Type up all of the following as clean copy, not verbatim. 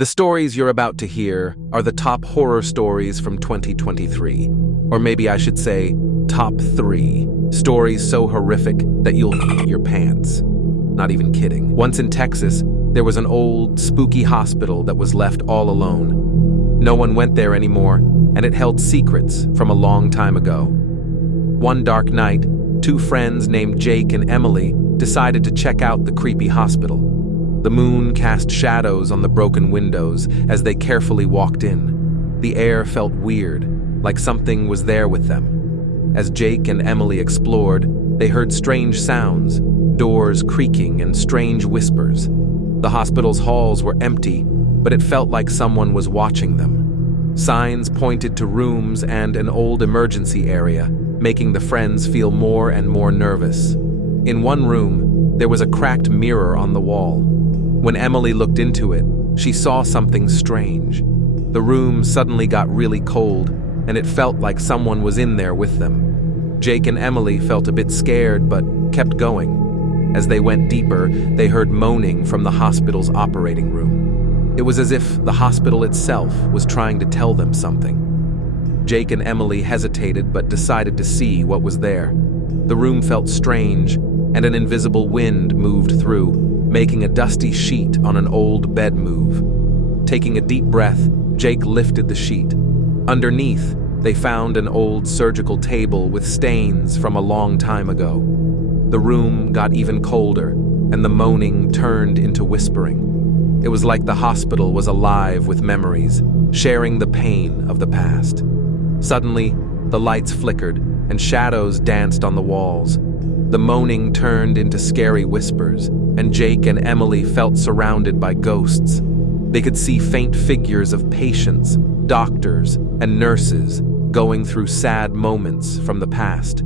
The stories you're about to hear are the top horror stories from 2023. Or maybe I should say, top 3. Stories so horrific that you'll your pants. Not even kidding. Once in Texas, there was an old, spooky hospital that was left all alone. No one went there anymore, and it held secrets from a long time ago. One dark night, 2 friends named Jake and Emily decided to check out the creepy hospital. The moon cast shadows on the broken windows as they carefully walked in. The air felt weird, like something was there with them. As Jake and Emily explored, they heard strange sounds, doors creaking and strange whispers. The hospital's halls were empty, but it felt like someone was watching them. Signs pointed to rooms and an old emergency area, making the friends feel more and more nervous. In one room, there was a cracked mirror on the wall. When Emily looked into it, she saw something strange. The room suddenly got really cold, and it felt like someone was in there with them. Jake and Emily felt a bit scared, but kept going. As they went deeper, they heard moaning from the hospital's operating room. It was as if the hospital itself was trying to tell them something. Jake and Emily hesitated but decided to see what was there. The room felt strange, and an invisible wind moved through, making a dusty sheet on an old bed move. Taking a deep breath, Jake lifted the sheet. Underneath, they found an old surgical table with stains from a long time ago. The room got even colder, and the moaning turned into whispering. It was like the hospital was alive with memories, sharing the pain of the past. Suddenly, the lights flickered, and shadows danced on the walls. The moaning turned into scary whispers, and Jake and Emily felt surrounded by ghosts. They could see faint figures of patients, doctors, and nurses going through sad moments from the past.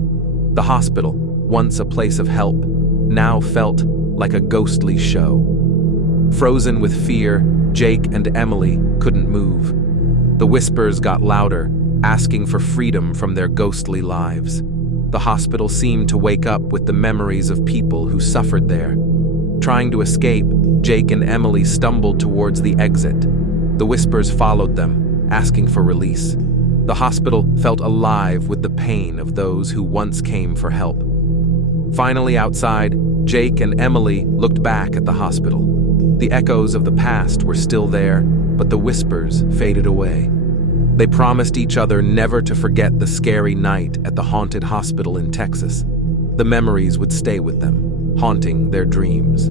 The hospital, once a place of help, now felt like a ghostly show. Frozen with fear, Jake and Emily couldn't move. The whispers got louder, asking for freedom from their ghostly lives. The hospital seemed to wake up with the memories of people who suffered there. Trying to escape, Jake and Emily stumbled towards the exit. The whispers followed them, asking for release. The hospital felt alive with the pain of those who once came for help. Finally outside, Jake and Emily looked back at the hospital. The echoes of the past were still there, but the whispers faded away. They promised each other never to forget the scary night at the haunted hospital in Texas. The memories would stay with them, haunting their dreams.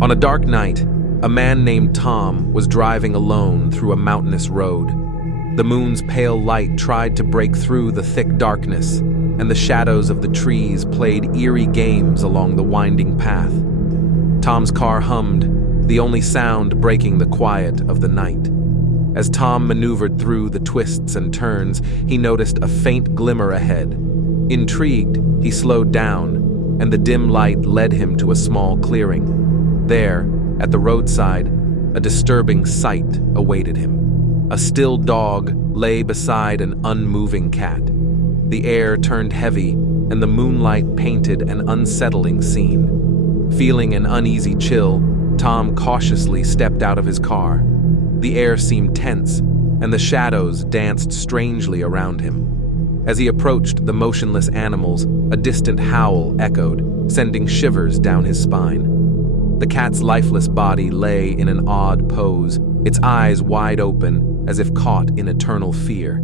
On a dark night, a man named Tom was driving alone through a mountainous road. The moon's pale light tried to break through the thick darkness, and the shadows of the trees played eerie games along the winding path. Tom's car hummed, the only sound breaking the quiet of the night. As Tom maneuvered through the twists and turns, he noticed a faint glimmer ahead. Intrigued, he slowed down, and the dim light led him to a small clearing. There, at the roadside, a disturbing sight awaited him. A still dog lay beside an unmoving cat. The air turned heavy, and the moonlight painted an unsettling scene. Feeling an uneasy chill, Tom cautiously stepped out of his car. The air seemed tense, and the shadows danced strangely around him. As he approached the motionless animals, a distant howl echoed, sending shivers down his spine. The cat's lifeless body lay in an odd pose, its eyes wide open, as if caught in eternal fear.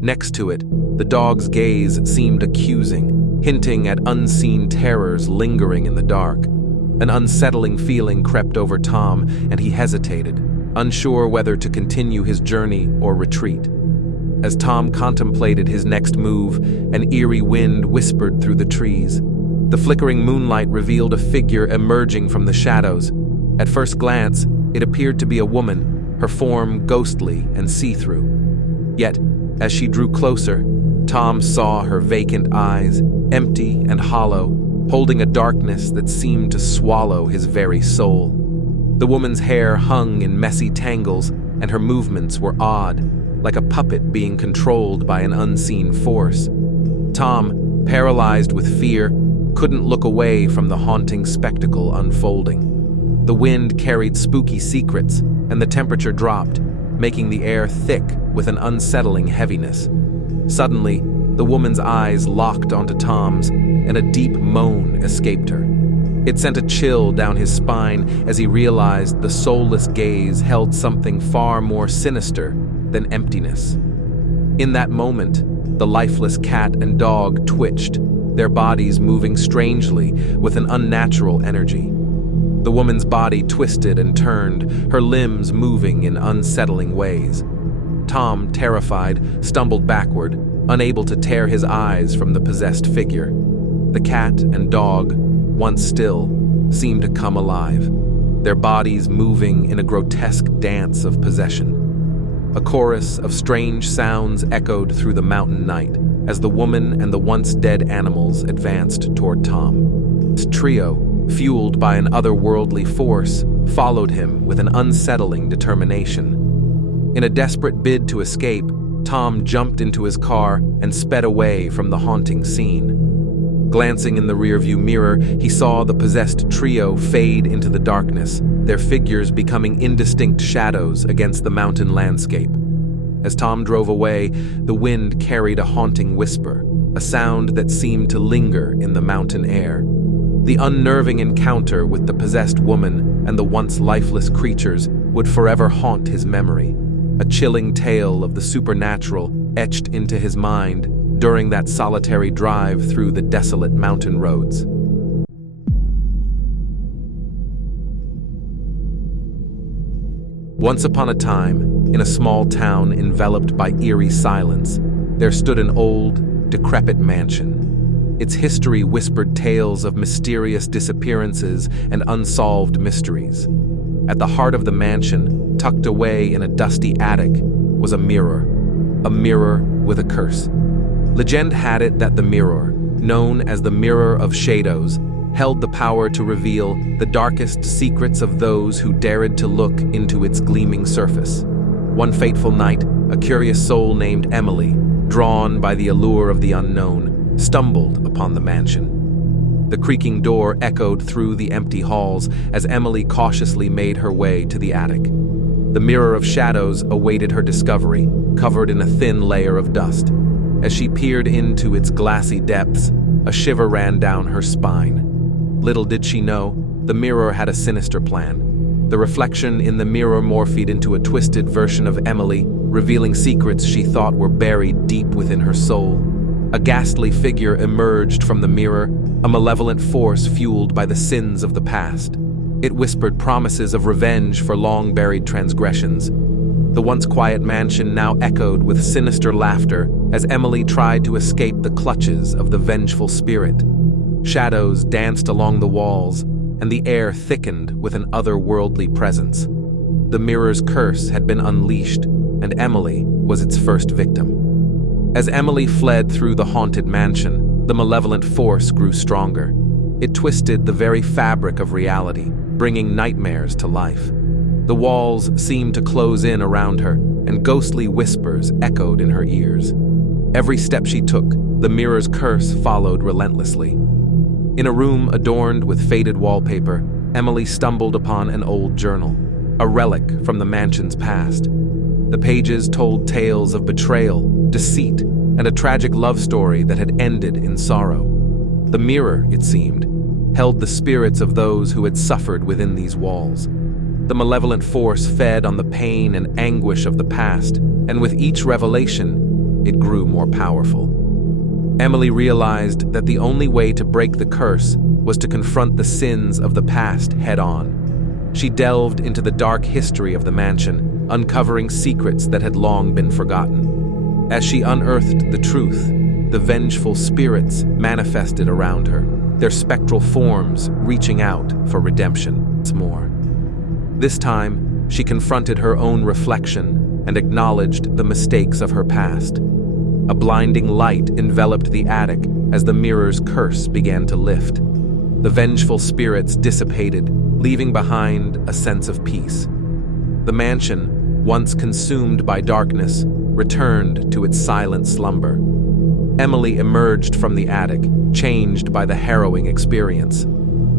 Next to it, the dog's gaze seemed accusing, hinting at unseen terrors lingering in the dark. An unsettling feeling crept over Tom, and he hesitated, unsure whether to continue his journey or retreat. As Tom contemplated his next move, an eerie wind whispered through the trees. The flickering moonlight revealed a figure emerging from the shadows. At first glance, it appeared to be a woman, her form ghostly and see-through. Yet, as she drew closer, Tom saw her vacant eyes, empty and hollow, holding a darkness that seemed to swallow his very soul. The woman's hair hung in messy tangles, and her movements were odd, like a puppet being controlled by an unseen force. Tom, paralyzed with fear, couldn't look away from the haunting spectacle unfolding. The wind carried spooky secrets, and the temperature dropped, making the air thick with an unsettling heaviness. Suddenly, the woman's eyes locked onto Tom's, and a deep moan escaped her. It sent a chill down his spine as he realized the soulless gaze held something far more sinister than emptiness. In that moment, the lifeless cat and dog twitched, their bodies moving strangely with an unnatural energy. The woman's body twisted and turned, her limbs moving in unsettling ways. Tom, terrified, stumbled backward, unable to tear his eyes from the possessed figure. The cat and dog, once still, seemed to come alive, their bodies moving in a grotesque dance of possession. A chorus of strange sounds echoed through the mountain night as the woman and the once dead animals advanced toward Tom. This trio, fueled by an otherworldly force, followed him with an unsettling determination. In a desperate bid to escape, Tom jumped into his car and sped away from the haunting scene. Glancing in the rearview mirror, he saw the possessed trio fade into the darkness, their figures becoming indistinct shadows against the mountain landscape. As Tom drove away, the wind carried a haunting whisper, a sound that seemed to linger in the mountain air. The unnerving encounter with the possessed woman and the once lifeless creatures would forever haunt his memory, a chilling tale of the supernatural etched into his mind during that solitary drive through the desolate mountain roads. Once upon a time, in a small town enveloped by eerie silence, there stood an old, decrepit mansion. Its history whispered tales of mysterious disappearances and unsolved mysteries. At the heart of the mansion, tucked away in a dusty attic, was a mirror with a curse. Legend had it that the mirror, known as the Mirror of Shadows, held the power to reveal the darkest secrets of those who dared to look into its gleaming surface. One fateful night, a curious soul named Emily, drawn by the allure of the unknown, stumbled upon the mansion. The creaking door echoed through the empty halls as Emily cautiously made her way to the attic. The Mirror of Shadows awaited her discovery, covered in a thin layer of dust. As she peered into its glassy depths, a shiver ran down her spine. Little did she know, the mirror had a sinister plan. The reflection in the mirror morphed into a twisted version of Emily, revealing secrets she thought were buried deep within her soul. A ghastly figure emerged from the mirror, a malevolent force fueled by the sins of the past. It whispered promises of revenge for long-buried transgressions. The once quiet mansion now echoed with sinister laughter as Emily tried to escape the clutches of the vengeful spirit. Shadows danced along the walls, and the air thickened with an otherworldly presence. The mirror's curse had been unleashed, and Emily was its first victim. As Emily fled through the haunted mansion, the malevolent force grew stronger. It twisted the very fabric of reality, bringing nightmares to life. The walls seemed to close in around her, and ghostly whispers echoed in her ears. Every step she took, the mirror's curse followed relentlessly. In a room adorned with faded wallpaper, Emily stumbled upon an old journal, a relic from the mansion's past. The pages told tales of betrayal, deceit, and a tragic love story that had ended in sorrow. The mirror, it seemed, held the spirits of those who had suffered within these walls. The malevolent force fed on the pain and anguish of the past, and with each revelation, it grew more powerful. Emily realized that the only way to break the curse was to confront the sins of the past head-on. She delved into the dark history of the mansion, uncovering secrets that had long been forgotten. As she unearthed the truth, the vengeful spirits manifested around her, their spectral forms reaching out for redemption. More. This time, she confronted her own reflection and acknowledged the mistakes of her past. A blinding light enveloped the attic as the mirror's curse began to lift. The vengeful spirits dissipated, leaving behind a sense of peace. The mansion, once consumed by darkness, returned to its silent slumber. Emily emerged from the attic, changed by the harrowing experience.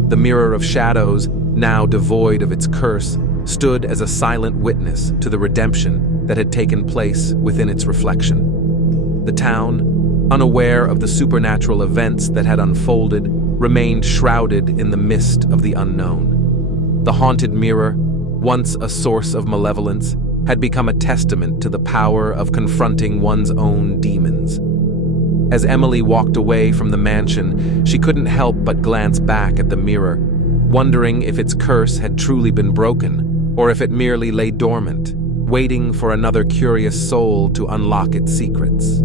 The mirror of shadows, now devoid of its curse, stood as a silent witness to the redemption that had taken place within its reflection. The town, unaware of the supernatural events that had unfolded, remained shrouded in the mist of the unknown. The haunted mirror, once a source of malevolence, had become a testament to the power of confronting one's own demons. As Emily walked away from the mansion, she couldn't help but glance back at the mirror, wondering if its curse had truly been broken, or if it merely lay dormant, waiting for another curious soul to unlock its secrets.